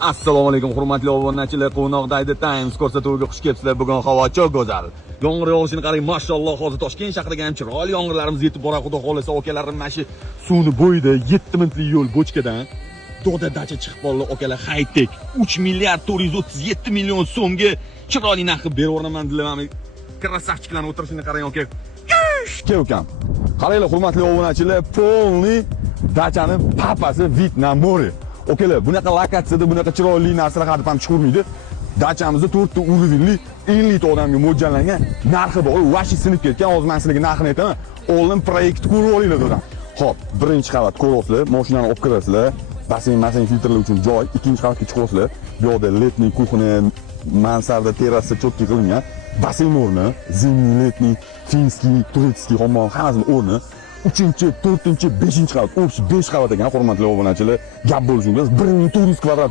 Assalomu alaykum hurmatli obunachilar, Qo'noqdagi Times ko'rsatuviga xush kelibsizlar. Bugun havo juda go'zal. Yomg'ir yog'ishini qarang, mashalloh. Hozir Toshkent shahriga ham chiroyli yomg'irlarimiz yetib boradi. Xudo xolasa, akalarim mana shu suvni bo'yida 7 minutlik yo'l bochkadan Doda dacha chiqib qoldi. Akalar high-tech 3 milliard 437 million so'mga chiroyli narxi beraverman dilamam. Krasavchiklarning o'tirishini qarang, aka. Kelkam. Qaranglar hurmatli obunachilar, polni dachani papasi vid na more. Okalar, bunaqa lokatsiyada bunaqa chiroyli narsalar hadib ham chiqurmaydi. Dachamizda 4 ta uruvinli 50 ta odamga mo'ljallangan narxi bor. Vashi sinib ketgan. Hozir men sizlarga narxini aytaman. Oldin proyektni ko'rib olinglar dedim. Xo'p, birinchi qavat ko'rasizlar, mashinani olib kirasizlar. Basen filtrlar uchun joy, ikkinchi qavatga chiqasizlar. Bu yerda letniy kuxna, mansarda terrasa cho'tki qilingan. Basen o'rni, zimniy, letniy, finskiy, turistskiy hammasi hammasini o'rni. 3-chi, 4-chi, 5-chi qavat, o'psi 5 qavat ekan, hurmatli obunachilar. Gap bo'lishi uchun 1400 kvadrat